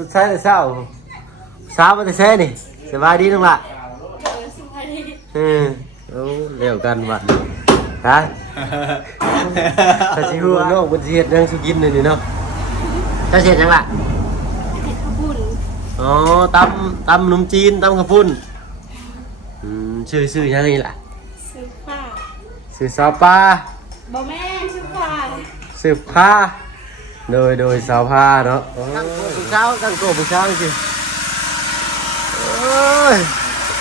สุดท้ายเลยเศร้าสาวมาแต่แซ่นี่สบายดีน้องละสบายดีโอ้เร็วกันวัดฮะถ้าชิหัวน้องบนเสียดยังสุกินเลยนี่เนาะจะเสียดยังล่ะเห็ดข้าวปุ้นอ๋อตำขนมจีนตำข้าวปุ้นชื่อยังไงล่ะซื้อผ้าซื้อซาปาบ่แม่ซื้อผ้าซื้อผ้าโดยสาวผ้าเนาะตั้งโกผู้เช้าจริงโอ้ย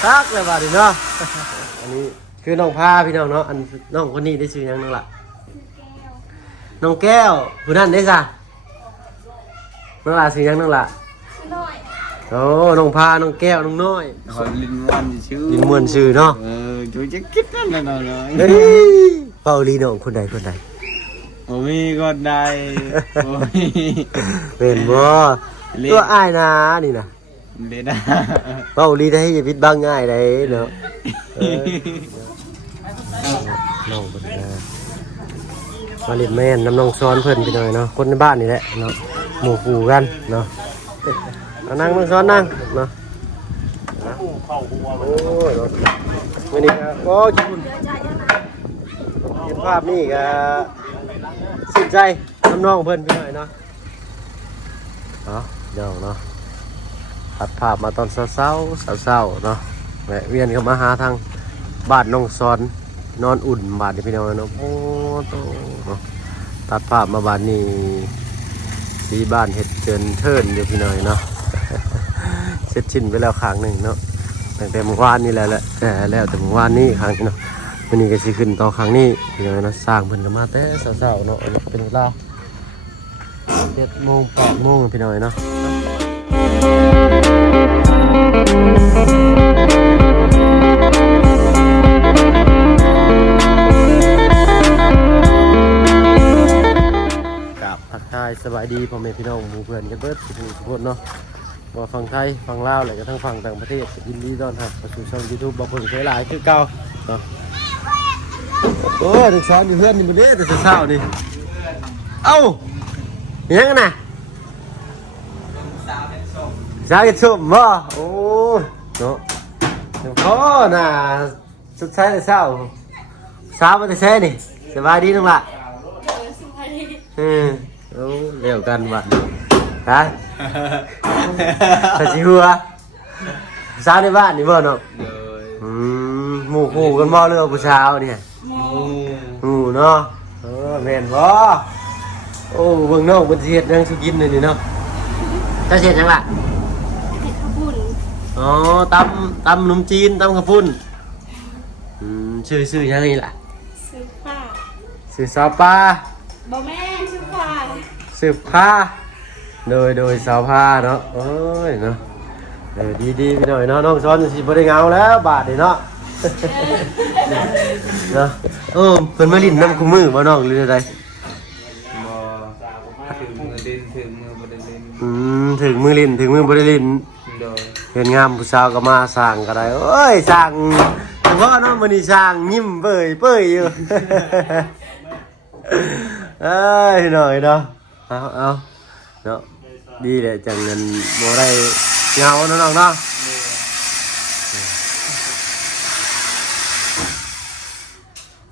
ทักเลยว่าดิเนาะอันนี้คือน้องผ้าพี่น้องเนาะอันน้องคนนี้ได้ชื่อยังน้องล่ะน้องแก้วผู้นั้นได้จ้ะน้องล่ะชื่อยังน้องล่ะน้อยโอ้น้องผ้าน้องแก้วน้องน้อยลินวันชื่อลินมวนชื่อเนาะจูจะคิดนั่นน่ะเลยเป่าลีน้องคนใดโอ้ยก็ได้โอ้ยเป็นบ่ตัวอ้ายนะนี่นะเล่นนะเป่าลีได้อย่าพิดบังง่ายได้เนาะน้องคนนี้มาเล่นแม่นน้ำน้องซ้อนเพิ่นไปหน่อยเนาะคนในบ้านนี่แหละเนาะหมู่คู่กันเนาะนั่งน้องซ้อนนั่งเนาะโอ้ยวันนี้ก็ญี่ปุ่นเห็นภาพนี่ก็สิ้นใจน้องเพิ่นไปหน่อยเนาะเดี๋ยวเนาะตัดภาพมาตอนเช้าเนาะแวะเวียนเข้ามาหาทางบ้านน้องซ้อนนอนอุ่นบ้านนี่พี่น้องเนาะโอ้โตเนาะตัดภาพมาบ้านนี้สีบ้านเห็ดเจินเทินอยู่พี่น้อยเนาะเสร็จชิ้นไปแล้วครั้งหนึ่งเนาะตั้งแต่เมื่อวานนี่แหละแล้วแต่เมื่อวานนี้ครั้งนึงเนาะวันนี้ก็สิขึ้นต่อครั้งนี้พี่น้อยเนาะสร้างเพิ่นก็มาแต่เช้าเนาะเป็นเวลา7 โมง 8 โมงพี่น้อยเนาะทักทายสบายดีพ่อแม่พี่น้องหมู่เพื่อนกันเบิดทุกคนเนาะว่าฝั่งไทยฝั่งลาวอะไรก็ทั้งฝั่งต่างประเทศยินดีต้อนรับเข้าสู่ช่อง YouTube บางคนเคยหลายคือเก่าเนาะโอ้ยถึงสอนอยู่เพื่อนนี่บ่ได้แต่เช้านี่เอ้ายังกันน่ะสาวเฮ็ดส้มบ่โอ้เนาะอ๋อน่ะสุดท้ายเช้าสาวมาแต่แซ่นี่สบายดีน้องล่ะสบายดีโอ้เร็วกันวัดฮะถ้าชิหัวสาวในบ้านนี่บ่เนาะหมู่คู่กันบ่เรื่องผู้สาวเนี่ยหมู่เนาะแม่นบ่โอ้เบิ่งน้องเพิ่นสิเฮ็ดยังสิกินนี่เนาะจะเฮ็ดหยังล่ะเห็ดข้าวปุ้นอ๋อตำขนมจีนตำข้าวปุ้นชื่อยังไงล่ะซื้อผ้าซื้อซาปาบ่แม่ซื้อผ้าซื้อผ้าโดยสาวผ้าเนาะโอ้ยเนาะดีพี่หน่อยเนาะน้องซ้อนสิบ่ได้เงาแล้วบาทนี่เนาะเนาะเพิ่นมาลิ้นน้ำคู่มือบ่น้องหรือไดถึงมือเล่นถึงมือบ่ได้เล่นถึงมือลิ้นถึงมือบ่ได้ลิ้นเห็นงามผู้สาวก็มาสร้างก็ได้เอ้ยสร้างเฉพาะเนาะมื้อนี้สร้างยิ้มเป้ยอยู่เอ้ยหน่อยเนาะเอาเนาะดีเลยจังเงินบ่ได้เงาเนาะน้องเนาะ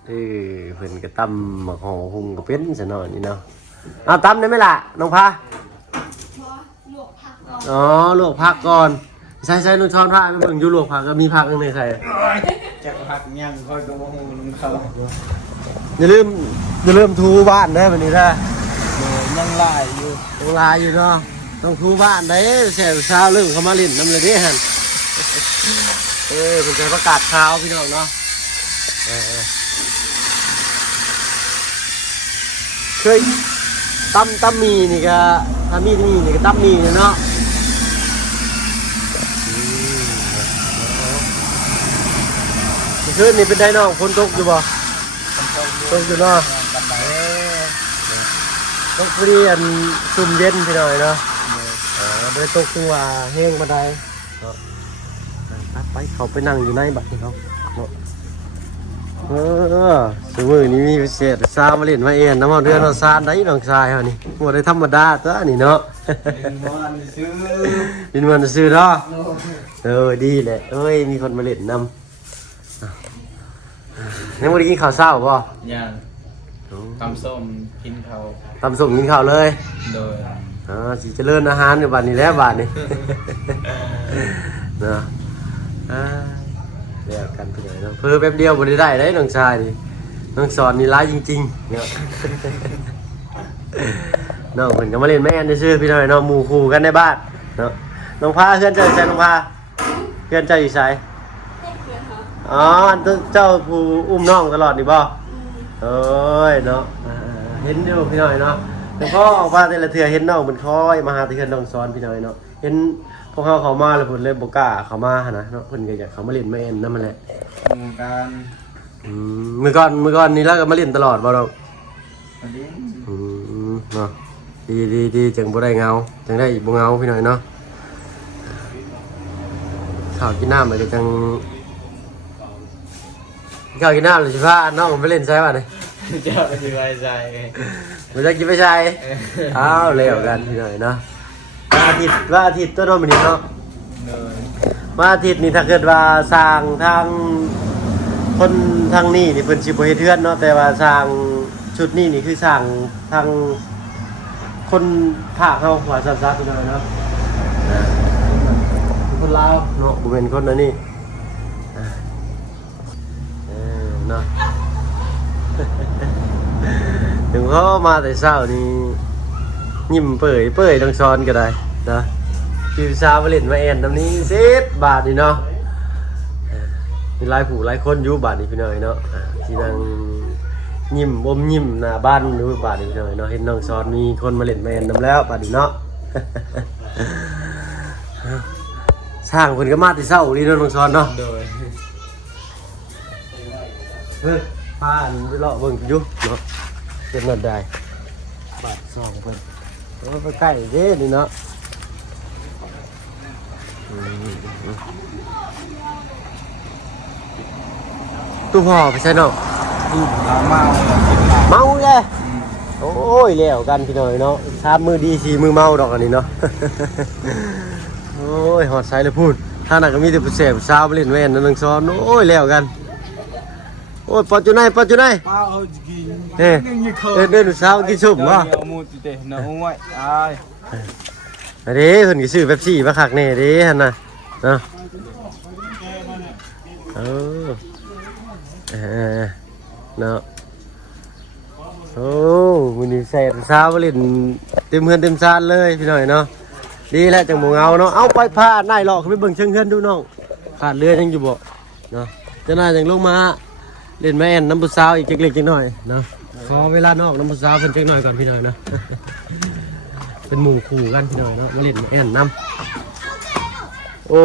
เพิ่นก็ตำหมักห่อหุงก็เป็นซะหน่อยนี่เนาะเอาตำได้ไหมล่ะน้องพาลวกผักก่อนอ๋อลวกผักก่อนใส่นุ่นช้อนผักเบิ่งอยู่ลวกผักก็มีผักข้างในใส่จักผักยังค่อยก็บ่ฮู้นำเขาอย่าลืมทูบ้านได้บัดนี้นะยังลายอยู่เนาะต้องทูบ้านได้แซ่เช้าเรื่องเขามาลิ้นน้ำเลยเด้หั่นเพิ่นจะประกาศข่าวพี่น้องเนาะเคยตำมีนี่ก็ถ้ามีนี่ก็ตำมีเนาะคืนนี่เป็นได้น้องฝนตกอยู่บ่ตกอยู่เนาะตกพอดีอันซุ่มเย็นพี่หน่อยเนาะไม่ได้ตกตัวแห้งมาได้ไปเขาไปนั่งอยู่ในบัดนี้เขา สมือนี้มีพิเศษซามาเล่นมาเอ็นน้ำมันเดือนเราซานได้น้องชายเฮานี่บ่ได้ธรรมดาตัวนี่เนาะ เป็นมันซื้อเนาะดีแหละเอ้ยมีคนมาเล่นนำยังบ่ได้กินข้าวเช้าบ่ ยังตำส้มกินเขา ตำส้มกินข้าวเลย โดย สิเจริญอาหารในบัดนี้แล้วบัดนี้ เนาะแล้วกันไปเลยเนาะเพิ่มแป๊บเดียวบ่ได้ได้น้องชายนี่น้องสอนนี่ร้ายจริงๆเนาะ น้องเพิ่นก็มาเล่นแม่นซื่อพี่น้อยเนาะหมู่คู่กันในบ้านเนาะน้องพาเพื่อนเจ้าอยู่ไสน้องพาเพื่อนเจ้าอยู่ไสอ๋อเจ้าผู้อุ้มน้องตลอดนี่บ่เอ้ยเนาะเห็นอยู่พี่น้อยเนาะแต่พอออกมาแต่ละเทื่อเห็นน้องเพิ่นคอยมาหาแต่เทื่อน้องสอนพี่น้อยเนาะเห็นพวกเขาเข้ามาแล้วเพิ่นเลยบ่กล้าเข้ามาหั่นนะเนาะเพิ่นก็อยากเข้ามาเล่นแม่นนำมันแหละ หมู่การ มื้อก่อนนี่แล้วก็มาเล่นตลอดบ่น้อง อันนี้ เนาะดีจังบ่ได้เงาจังได้บ่เงาพี่หน่อยเนาะข้าวกินน้ำเลยจังข้าวกินน้ำเลยสิพาน้องไปเล่นใช่ป่ะเนี่ย เจ้าก็สิไว้ใจ มันจะกินไปใช่อ้าวเร็วกันพี่หน่อยเนาะว่าอาทิตย์ตัวน้องมันนี่เนาะ โดย ว่าอาทิตย์นี่ถ้าเกิดว่าสร้างทางคนทางนี้นี่เพิ่นสิบ่เฮ็ดเฮือนเนาะแต่ว่าสร้างชุดนี้นี่คือสร้างทางคนภาคเขาว่าซะๆพี่น้อยเนาะคนลาวเนาะบ่เป็นคนอันนี้เนาะ ถึงเขามาแต่เช้านี่ยิ้มเปื่อยต้องซ้อนก็ได้นะพี่สาวมาเล่นมาแอนน้ำนี้10 บาทนี่เนาะมีหลายผู้หลายคนอยู่บาทนี่พี่น้อยเนาะที่นั่งยิ้มอมยิ้มหน้าบ้านอยู่บาทนี่พี่น้อยเนาะเห็นน้องซ้อนมีคนมาเล่นมาแอนน้ำแล้วบาทนี่เนาะ สร้างเพิ่นก็มาแต่เช้านี่เนาะน้องซ้อนเนาะ โดย พาอันไปเลาะเบิ่งอยู่เนาะเป็นนั่นได้บาท2เพิ่นไปใกล้เด้นี่เนาะตู้พ่อไปใช่เนาะ ตู้เมา เมาแกโอ้ยแล้วกันพี่น้อยเนาะ3 มือดี4 มือเมาดอกอันนี้เนาะ โอ้ยหอดไซเลยพูดถ้าหนักก็มีแต่ผู้เสพสาวไปเล่นแว่นนั่นนังซ้อนโอ้ยแล้วกันโอ้ยปอดจุไหนปอดจุไหน เมาเอากิน เฮ้เดินสาวกินสุ่มวะ เดี๋ยวมูติเตะนะโอ้ยอาย อันนี้เพิ่นก็ซื้อเป๊ปซี่มาคักแน่เด้หั่นน่ะเนาะเออเนาะโอ้มื้อนี้ใส่สาวไปเล่นเต็มเฮือนเต็มซานเลยพี่น้อยเนาะดีแล้วจังบ่เงาเนาะเอาไปพาหน้าหลอกไปเบิ่งเชิงเฮือนดูน้องขาดเรือยังอยู่บ่เนาะจะน่าจังลงมาเล่นแม่นน้ำผู้สาวอีกจักเล็กจักน้อยเนาะขอเวลานอกน้ำผู้สาวเพิ่นจักหน่อยก่อนพี่น้อยเนาะ เป็นหมู่คู่กันพี่น้อยเนาะมาเล่นแม่นน้ำโอ้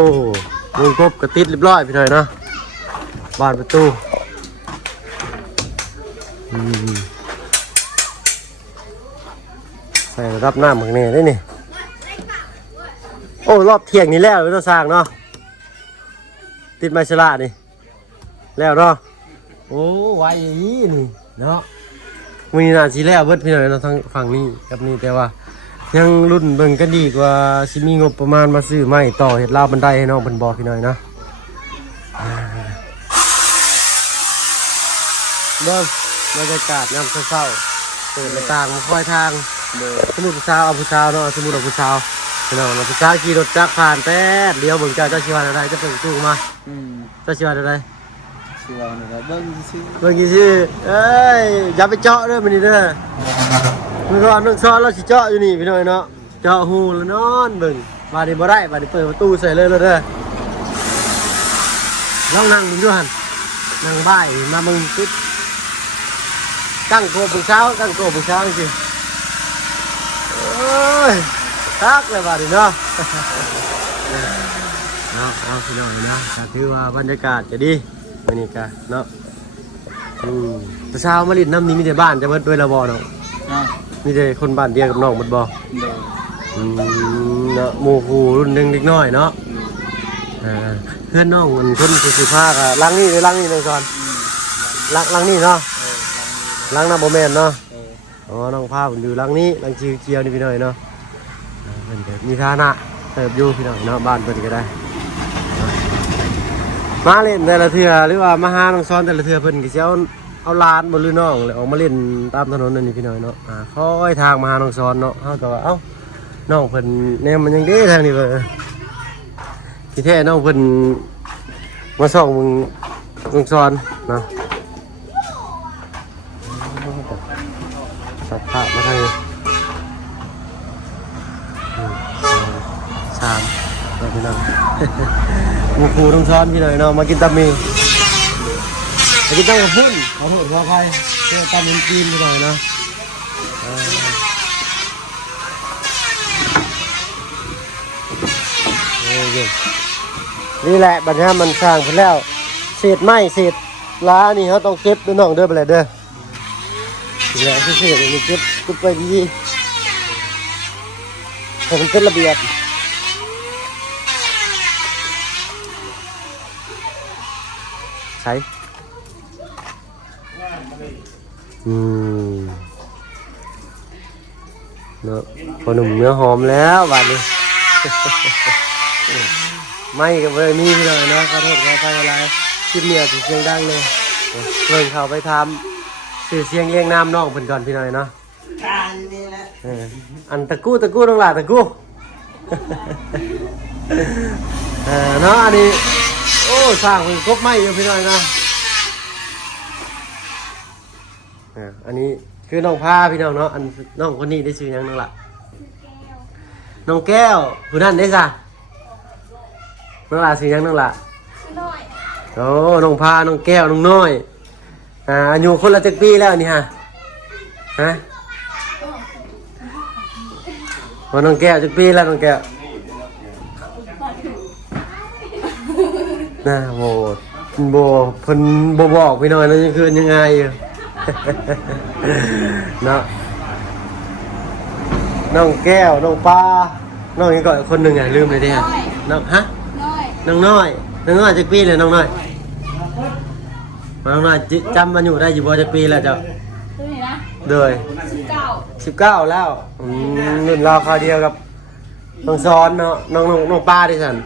วงกบกระติดเรียบร้อยพี่น้อยเนาะบานประตูใส่รับน้ำข้างในได้นี่โอ้รอบเที่ยงนี่แล้วไม่ต้องสร้างเนาะติดไมชลานี่แล้วเนาะโอ้ไวอย่างนี้นี่เนาะมีนาทีแล้วเบิดพี่หน่อยเนาะทางฝั่งนี้กับนี่แต่ว่ายังรุ่นเบิ่งก็ดีกว่าสิมีงบประมาณมาซื้อไม้ต่อเห็ดราวบันไดให้น้องเพิ่นบอกพี่หน่อยนะเบิ่งบรรยากาศยามเช้าๆเปิดหน้าต่างมาคอยทางสมุทรผู้สาวเอาผู้สาวเนาะสมุทรเอาผู้สาวพี่น้องเราผู้สาวขี่รถจักรผ่านแป๊ดเลี้ยวเบิ่งเจ้าชีวาอะไรจะเปิดประตูมาเจ้าชีวาอะไร สิว่าน่ะเบิ่งซื่อ เบิ่งกี่สิเอ้ยอย่าไปเจาะเด้อมื้อนี้เด้อมื้อก่อนน้องซ้อนเราสิเจาะอยู่นี่พี่น้อยเนาะเจาะหูแล้วนอนเบิ่งบาดนี้บ่ได้บาดนี้เปิดประตูใส่เลยเด้อลองนั่งดูหั่นนั่งบ่ายมามึงปึ๊บตั้งโกผู้สาวตั้งโกผู้สาวจังซี่โอ้ยทักเลยบาดนี้เนาะ เอาพี่น้อยนะก็ถือว่าบรรยากาศจะดีมื้อนี้ก็เนาะแต่เช้ามาลิดน้ำนี้มีแต่บ้านจะเบิดด้วยละบ่เนาะ ๆนะ มีแต่คนบ้านเดียวกับน้องหมดบ่ โดย เนาะหมู่คู่รุ่นหนึงเล็กน้อยเนาะเพื่อนน้องมันคนสิพาก็ลังนี่เลยลังนี่น้องสอน หลังนี่เนาะ หลังนี้หลังน่ะบ่แม่นเนาะ เออ อ๋อน้องภาพอยู่หลังนี้หลังชีเขียวนี่พี่น้อยเนาะเพิ่นก็มีฐานะเติบอยู่พี่น้อยเนาะบ้านเพิ่นก็ได้มาเล่นแต่ละเทื่อหรือว่ามาหาน้องซ้อนแต่ละเทื่อเพิ่นก็สิเอาหลานบ่หรือน้องเลยออกมาเล่นตามถนนนั่นนี่พี่น้อยเนาะคอยทางมาหาน้องซ้อนเนาะเฮาก็ว่าเอ้าน้องเพิ่นแนมมันยังเด้ทางนี้เว้ยที่แท้น้องเพิ่นมาส่องมึงน้องซ้อนเนาะสับภาพมาทางนี้สามเราพี่น้อง กูครูต้องซ้อนพี่หน่อยเนาะมากินตำมีมากินตำกับพุ่นขอโทษขออภัยเจอตำเป็นจีนพี่หน่อยเนาะนี่แหละบัดนี้มันสร้างไปแล้วเศษไม้เศษล้านี่เขาต้องเก็บด้วยน้องเด้อไปเลยเด้อนี่แหละเศษนี่เก็บไปดีๆให้มันเป็นระเบียบใช่เนาะพอหนุ่มเนื้อหอมแล้วบาดนี้ ไม่กับเลยมีพี่หน่อยเนาะขอโทษขออภัยอะไรคลิปเนี่ยเสียงดังเลยเพิ่งเข้าไปทำสื่อเสียงเรียงน้ำน้องเพิ่นก่อนพี่หน่อยเนาะอันตะกู้ต้องหลาตะกู้ เนาะอันนี้โอ้สร้างเป็นครบไม้อยู่พี่หน่อยเนาะอันนี้คือน้องพาพี่น้องเนาะอันน้องคนนี้ได้ชื่อยังน้องละน้องแก้วผู้นั้นได้จ้ะน้องละชื่อยังน้องละโอ้น้องพาน้องแก้วน้องน้อยอายุคนละจักปีแล้วนี่ฮะว่าน้องแก้วจักปีแล้วน้องแก้วน่าโบเพิ่นบ่บอกพี่น้อยแล้วยังคืนยังไงอยู่ เนาะน้องแก้วน้องปลาน้องยังก่อนคนหนึ่งลืมเลยดิฮะน้องฮะน้องน้อยจักปีเลยน้องน้อยจำมันอยู่ได้อยู่บ่จักปีแล้วเจ้าเดย19แล้วรุ่นเราคราวเดียวกับน้องซ้อนเนาะน้องปลาดิฉัน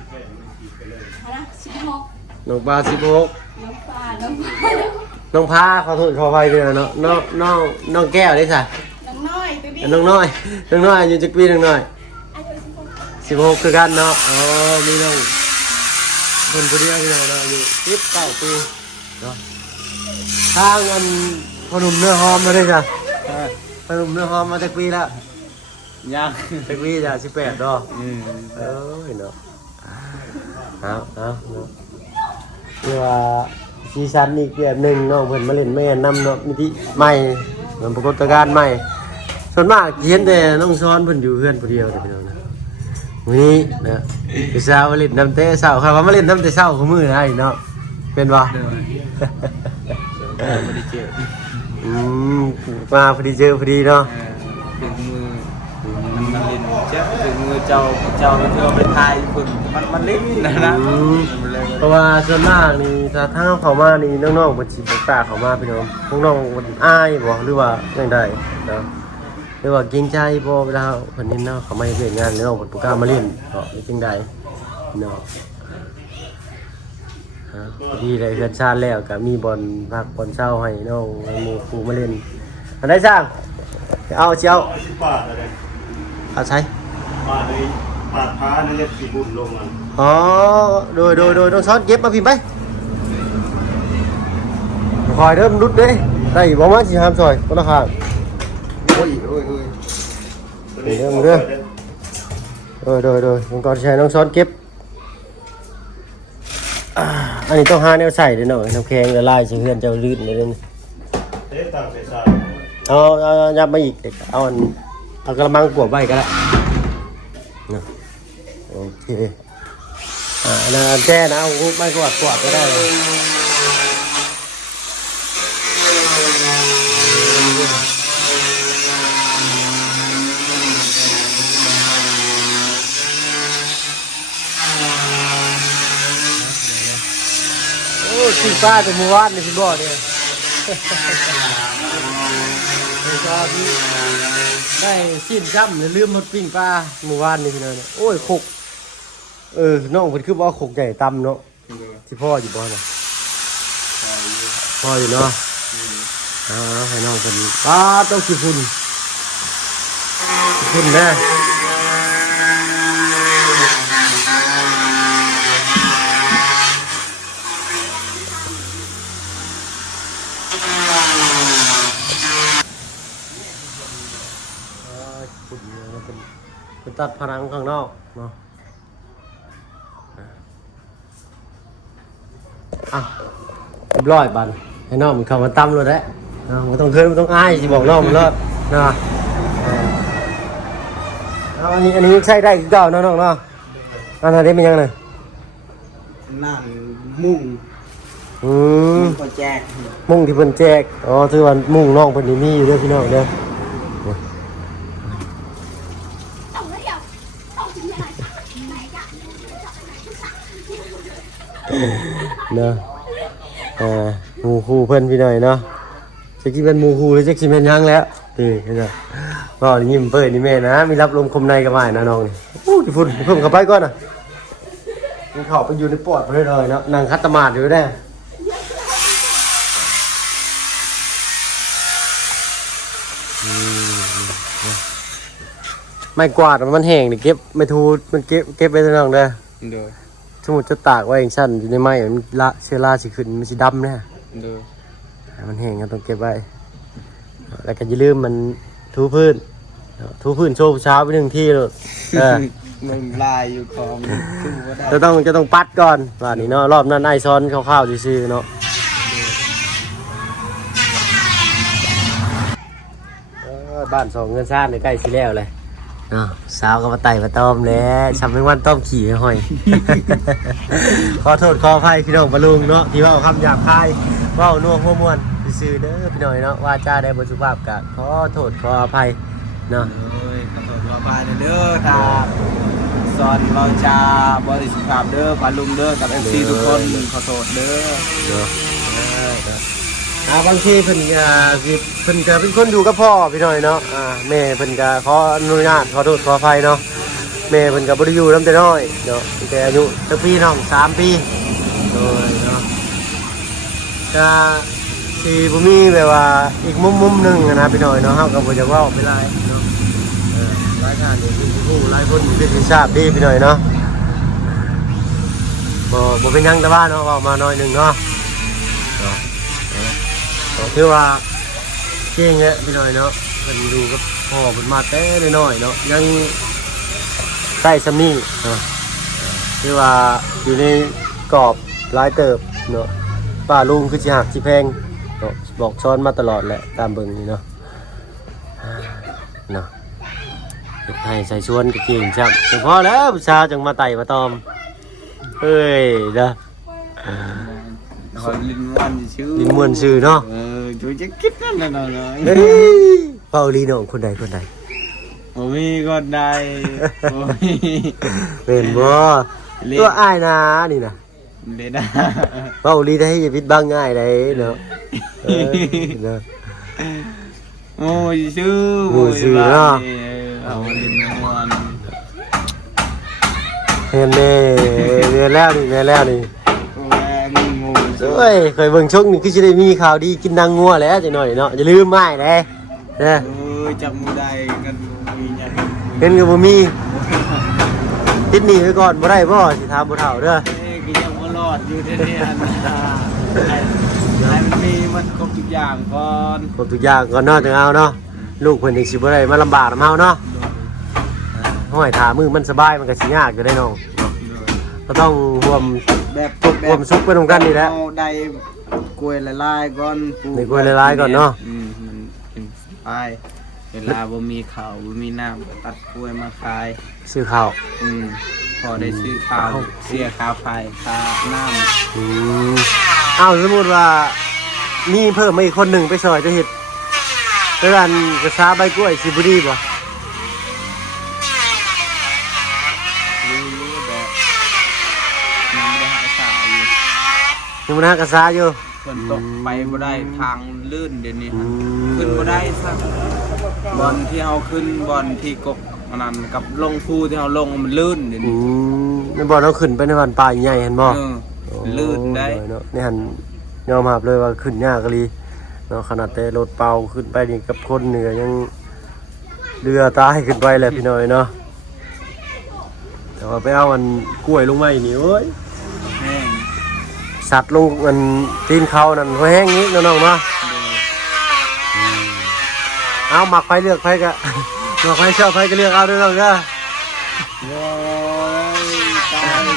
น้องปลา16น้องพาขอโทษขออภัยด้วยเนาะน้องแก้วได้ค่ะน้องน้อยอยู่จักปีน้องน้อย16คือกันเนาะอ๋อมีน้องคนผู้เดียวที่เราอยู่19ปีเนาะทางอันขนมเนื้อหอมมาได้ค่ะขนมเนื้อหอมมาจักปีแล้วยังจักปีจ้ะ18ดอกเอ้ยเนาะเอาเนาะเพื่อซีซันอีกแบบหนึ่งน้องเพิ่นมาเล่นแม่นำเนาะมิติใหม่เหมือนปรากฏการณ์ใหม่ส่วนมากเห็นแต่น้องซ้อนเพิ่นอยู่เพื่อนผู้เดียวแต่พี่น้องนะมื้อนี้นะพี่สาวมาเล่นน้ำเตะเช้าครับว่ามาเล่นน้ำเตะเช้าของมื้อนะอีเนาะเป็นบ่ไม่ได้เจอมาพอดีเจอพอดีเนาะถึงมือมันเล่นเจ้าถึงมือเจ้าเที่ยวไปทายคุณมันเล่นนะเพราะว่าส่วนมากนี่ถ้าทางเขามานี่น้องๆมันสิบ่กล้าเข้ามาพี่น้องพวกน้องมันอายบ่หรือว่าจังไดเนาะหรือว่าเกรงใจบ่เวลาเพิ่นเห็นเนาะเขามาเล่นงานแล้วเพิ่นบ่กล้ามาเล่นก็จังไดเนาะดีเลยเฮือนชาติแล้วก็มีบอลพักบอลเช้าให้น้องหมู่ครูมาเล่นอันได้สร้างเอาเชียวเอาใช้ปาดพ้านี่เรียกสีบุญลงมันอ๋อโดยต้องช้อนเก็บมาพิมพ์ไปคอยเริ่มรุดได้บอกว่าสิห้ามซอยคนละข้างโอ้ยเรื่องโดยผมก่อนใช้น้องช้อนเก็บอันนี้ต้องหาแนวใส่ด้วยหน่อยน้ำแข็งละลายเสื่อมจะลื่นเลยนี่เอายับมาอีกเด็กเอากระมังกวบไว้ก็ได้โอเคนะแจ้นะเอาไม่กวาดก็ได้โอ้สีฟ้าเป็นมือวาดในพี่บ่อเนี่ย ได้สิ้นจ้ำเลยลืมหมดปิ้งปลาเมื่อวานนี่พี่น้องโอ้ยขกน้องเพิ่นคือว่าขกใหญ่ตำเนาะที่พ่ออยู่บ่น่ะพ่ออยู่เนาะให้น้องเพิ่นปลาต้องขี้ฝุ่นแน่เป็นตัดผนังข้างนอกเนาะเรียบร้อยบันให้น้องมันเข้ามาตั้มเลยแหละมันต้องเคินมันต้องอายสิบอกน้องมันเลยนะอันนี้ใช้ได้กี่เก่าน้องเนาะอันนี้เป็นยังไง นั่งมุ่งก็แจก มุ่งที่เพิ่นแจกถือว่ามุ่งน้องเพิ่นนี่มีอยู่เด้อพี่น้องเด้อเนาะหมู่คู่เพิ่นพี่หน่อยเนาะจะกินเป็นหมู่คู่หรือจะกินเป็นยังแล้วนี่เห็นไหมก็ยิ้มเปิดนี่แม่นะมีรับลมคมในกับไม้นะน้องนี่โอ้ยฝุ่นเพิ่มเข้าไปก่อนนะมันเข้าไปอยู่ในปอดไปเลยเนาะนั่งคัตมาดอยู่ได้ไม่กวาดมันแห้งนี่เก็บไม่ทูมันเก็บไปน้องเด้อสมมุติจะตากไว้อย่างชั้นอยู่ในไม้มันละเชื้อราสิขึ้นมันสิดำเนี่ยมันแห้งก็ต้องเก็บไว้แล้วก็อย่าลืมมันทูพื้นโชว์เช้าไป1ทีเลยมันลายอยู่ของจะต้องปัดก่อนว่านี่เนาะรอบนั้นไอซ้อนคร่าวๆซื่อๆเนาะบ้าน2เงินซ่านใกล้สิแล้วเลยเนาะสาวก็มาไต่มาต้อมแล้วทำเป็นวันต้อมขี่ห้อย ขอโทษขออภัยพี่น้องปะลุงเนาะที่ว่าคำหยาบคายว่านัวหัวมวนซื่อเด้อพี่น้อยเนาะว่าจ้าได้บทสุภาพกะขอโทษขออภัยเนาะขอโทษขออภัยเด้อตาสอนเราจะบริสุทธิ์ภาพเด้อปะลุงเด้อกับ FC ทุกคนขอโทษเด้อบางทีเพิ่นก็เป็นคนอยู่กับพ่อพี่น้อยเนาะแม่เพิ่นก็ขออนุญาตขอโทษขออภัยเนาะแม่เพิ่นก็บ่ได้อยู่นำแต่น้อยเนาะแต่อายุสักปีน้อง3 ปีโดยเนาะก็สิบ่มีแบบว่าอีกมุมนึงนะพี่น้อยเนาะเฮาก็บ่อยากเว้าไปหลายเนาะรายการนี่ผู้หลายคนเป็นทราบดีพี่น้อยเนาะบ่เป็นหยังแต่ว่าเนาะเว้ามาหน่อยนึงเนาะคือว่าเก่งเนี่ยพี่น้อยเนาะมันดูกับพ่อมันมาแต่น้อยเนาะยังใต้สำนีเนาะคือว่าอยู่ในกรอบลายเติบเนาะป้าลุงคือสิหักสิแพงเนาะบอกซ้อนมาตลอดแหละตามเบิ่งนี่เนาะให้ใส่ชวนก็เก่งจังถึงพอแล้วผู้ชายจังมาไต่มาตอมเฮ้ยเด้อลินมวนชื่อเนาะช่วยจะคิดนั่นน่ะเปาลีน้องคนใดโอ้มีคนใดโอ้ยเป็นบ่ตัวอ้ายนะนี่นะเล่นนะเปาลีได้อย่าปิดบังง่ายได้เนาะเนาะโอ้ยชื่อเนาะเอาลินม่วนเห็นแม่แล้วนี่เคยเบิ่งช่วงนี้คือจะได้มีข่าวดีกินนางงัวแล้วจังหน่อยเนาะอย่าลืมไม่เลยนะจับมือได้กันมีอย่างเห็นกับบ่มีติดหนีไว้ก่อนบ่ได้บ่สิถามบ่เฒ่าเด้อก็ยังบ่รอดอยู่ที่นี่ให้มันมีมันครบทุกอย่างก่อนครบทุกอย่างก่อนเนาะจังเอาเนาะลูกเพิ่นอีกสิบ่ได้มาลำบากนำเฮาเนาะห้อยถามือมันสบายมันก็สิยากอยู่ได้น้องก็ต้องรวมแบบซุกไปตรงกันนี่แหละได้กล้วยละลายก่อนได้กล้วยละลายก่อนเนาะมันเป็นไปเวลาบ่มีข้าวบ่มีน้ำก็ตัดกล้วยมาขายซื้อข้าวพอได้ซื้อข้าวเสียค่าไฟค่าน้ำเอาสมมุติว่ามีเพิ่มมาอีกคนหนึ่งไปซอยจะเฮ็ดแล้วกันกระซาใบกล้วยสิบ่ดีบ่แบบน้ำได้หากระซาอยู่ยังบ่ได้หากระซาอยู่ ฝนตกไปบ่ได้ทางลื่นเดี๋ยวนี้ฮะขึ้นบ่ได้ซะบอลที่เฮาขึ้นบอลที่กบอันนั้นกับลงภูที่เฮาลงมันลื่นเดี๋ยวนี้ ในบ่อเราขึ้นไปในวันป่าใหญ่เห็นบ่ ลื่นได้ เนาะนี่หันยอมรับเลยว่าขึ้นยากกะลีเนาะขนาดแต่รถเป่าขึ้นไปนี่กับคนเหนือยังเรือตายขึ้นไปแหละพี่น้อยเนาะแต่ว่าไปเอาอันกล้วยลงมาอีกนี่เอ้ย แห้ง สัตว์ลงมันตีนเขานั่นหัวแห้งนี้น้องๆเนาะเอาหมักไฟเลือกไฟกะ หมักไฟชอบไฟก็เลือกเอาด้วยน้องเด้อ โว้ยตายเลย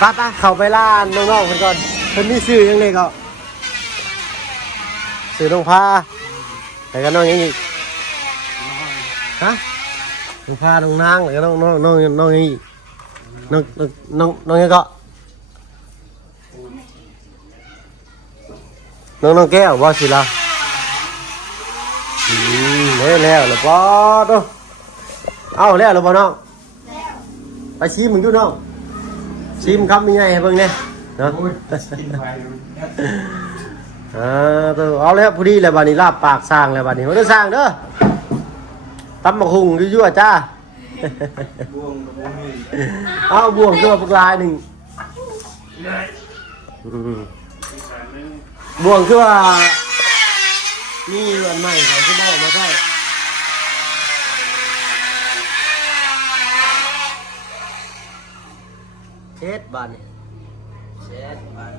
ป้าเข้าไปล่าน้องๆเพิ่นก่อนเพิ่นมีชื่อยังไงก็ชื่อน้องพาแต่ก็น้องยังอีกฮะน้องพาน้องนางแล้วก็น้องยังอีกน้องยังก็น้องแก้วบ่สิล่ะแล้วป้าตัวเอาแล้วบ่น้องไปชิมมึงดูน้องชิมคำยังไงให้เบิ่งเนี่ยเนาะตัวเอาแล้วพอดีแล้วบัดนี้ลาบปากสร้างแล้วบัดนี้บ่ได้สร้างเด้อตำบักหุ่งยั่วๆจ้าเอาบ่วงตัวพวกลายหนึ่งบ่วงคือว่านี่อันใหม่ของที่บ้านมาใช่เช็ดบานนี่เช็ดบาน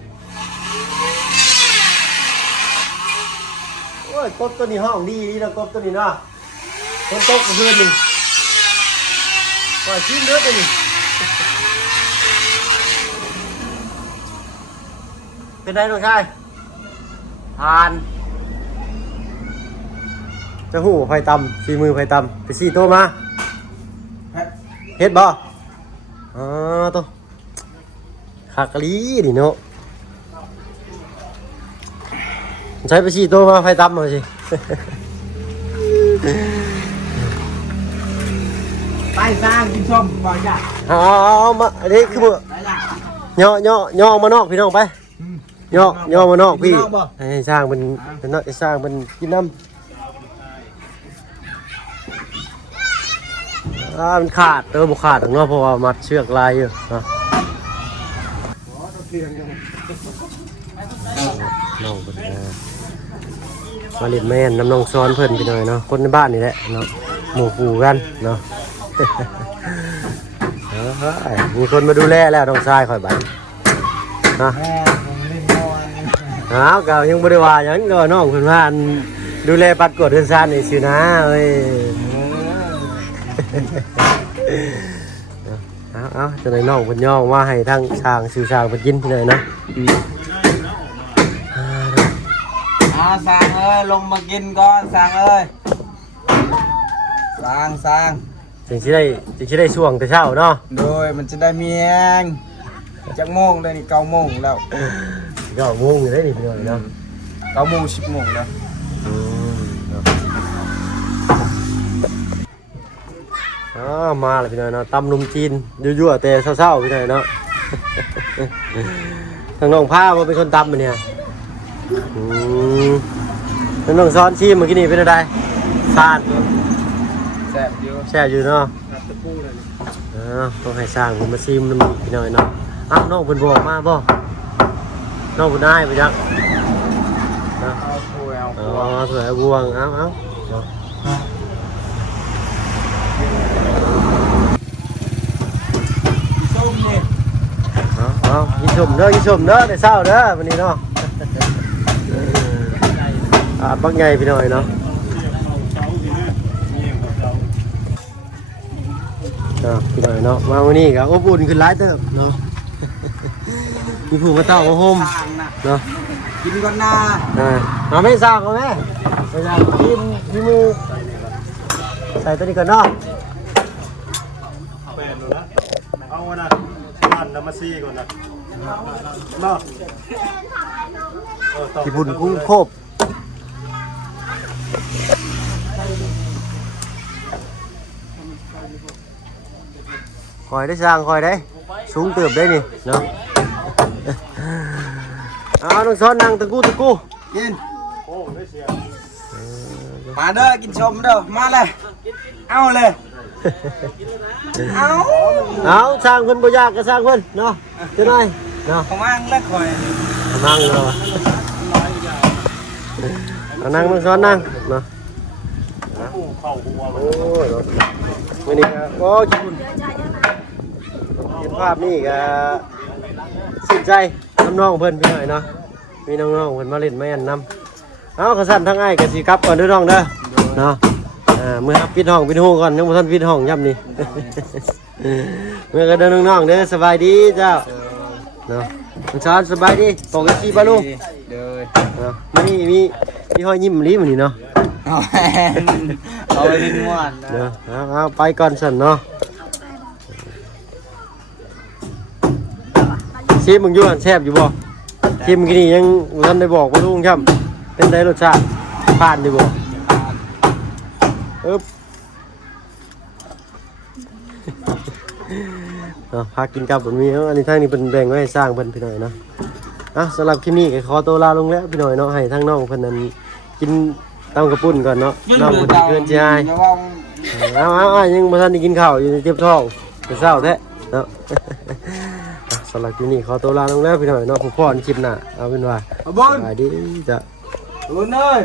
โอ้ยกบตัวนี้ห้องดีนะกบตัวนี้เนาะคนตกเพื่อนหนึ่งปล่อยชิ้นเนื้อตัวนี้เป็นไงน้องชายทานจะหูไฟตำฝีมือไฟตำไปซี่โตมาเฮ็ดบ่โตขากะลีดิเนาะใช้ไปซี่โตมาไฟตำมาสิ ไปสร้างกินส้มบ่อยจ้ะ เอามาอันนี้คือมือ ไปจ้ะ ย่อมานอกพี่น้องไปย่อมานอกพี่ให้สร้างเป็นน้อยสร้างเป็นกินน้ำมันขาดบุขาดของเนาะเพราะว่ามัดเชือกลายอยู่เนาะน้องเป็นมาเล่นแม่นน้ำน้องซ้อนเพิ่นไปหน่อยเนาะคนในบ้านนี่แหละเนาะหมู่ปู่กันเนาะ มีคนมาดูแลแล้วน้องชายคอยไปนะเก่ายังบริวารยังก็น้องเพิ่นว่าดูแลปัดกวดเรือนซานนี่สินะเอ้ยเอาจะได้น้องเพิ่นย่องว่าให้ทั้งช้างสื่อช้างเพิ่นกินที่ไหนนะสร้างเอ้ยลงมากินก่อนสร้างเอ้ยสร้างจึงสิได้ช่วงแต่เช้าเนาะโดยมันจะได้เมียงจักโมงเลยนี่9 โมงแล้ว9 โมงอยู่ได้นี่พี่น้อยเนาะ9 โมง 10 โมงแล้วมาแล้วพี่น้อยเนาะตำนุ่มจีนยั่วๆแต่เศร้าๆพี่น้อยเนาะ ทางน้องผ้ามาเป็นคนตำมันเนี่ยทางน้องซ้อนชิมเมื่อกี้นี่เป็นอะไรซาดแซ่บอยู่เนาะต้องให้สร้างผมมาชิมมันพี่น้อยเนาะน้องเพิ่นบอกมาบ่น้องเพิ่นได้ไปจักสวยบวงเอากินชมเด้อได้เศร้าเด้อวันนี้เนาะบักใหญ่พี่น้อยเนาะพี่น้อยเนาะมาวันนี้ก็อบอุ่นขึ้นหลายเติบเนาะมีผู้มาเต้ามาโฮมเนาะกินก่อนนะมาไม่สร้างเขาไหมไม่สร้างที่มือใส่ตัวนี้ก่อนเนาะเอาวะนะบ้านน้ำมาซีก่อนนะเนาะที่พุ่นกุ้งโคบคอยได้สร้างคอยได้สูงเติบได้นี่เนาะ เอาน้องซ้อนนั่งตะกู้ กิน โอ้ได้เสีย มาเด้อกินชมเด้อมาเลยเอาเลยเอา เอาสร้างเพิ่นบ่ยากก็สร้างเพิ่นเนาะเจ้าหน่อยเนาะ เขามั่งแล้วคอย นั่งเลยนั่งน้องซ้อนนั่งเนาะ ผู้เข้าหัว โอ้ยวันนี้ก็ญี่ปุ่นเห็นภาพนี่ก็สิ้นใจน้องๆเพิ่นพี่หน่อยเนาะมีน้องๆเพิ่นมาเล่นมาอันนำเอาขสั่นทั้งไอ้กับสีครับก่อนเด้อน้องเด้อเนาะเมื่อครับปิดห้องปิดหูก่อนยังบ่ทันปิดห้องย่ำนี่ เมื่อก็เดินน้องๆเด้อสบายดีเจ้าเนาะคุณชานสบายดีปกติป่ะลุง เด้อ เนาะมีห้อยยิ้มลิ้มนี่เนาะ เอาไปดิ้นม่วน เดี๋ยวเอาไปก่อนสันเนาะชิมมึงอยู่อันแซ่บอยู่บ่ชิมมึงนี่ยังท่านได้บอกว่าลุงครับเป็นได้รสชาติผ่านอยู่บ่อึ๊บพากินกับผมมีอันนี้ทางนี้เป็นแบ่งไว้ให้สร้างเพิ่นพี่หน่อยเนาะสำหรับคลิปนี้ก็ขอตัวลาลงแล้วพี่หน่อยเนาะให้ทั้งน้องเพิ่นนั้นกินตำกระปุ่นก่อนเนาะน้องคนที่เกินใจเอายังบ่ทันได้กินข้าวอยู่ในเจ็บท้องจะเศร้าแท้เนาะ สำหรับคลิปนี้ขอตัวลาลงแล้วพี่หน่อยเนาะผู้พ่อในคลิปหน้าเอาเป็นว่า บอล สวัสดีจ้ะ บอลเอ้ย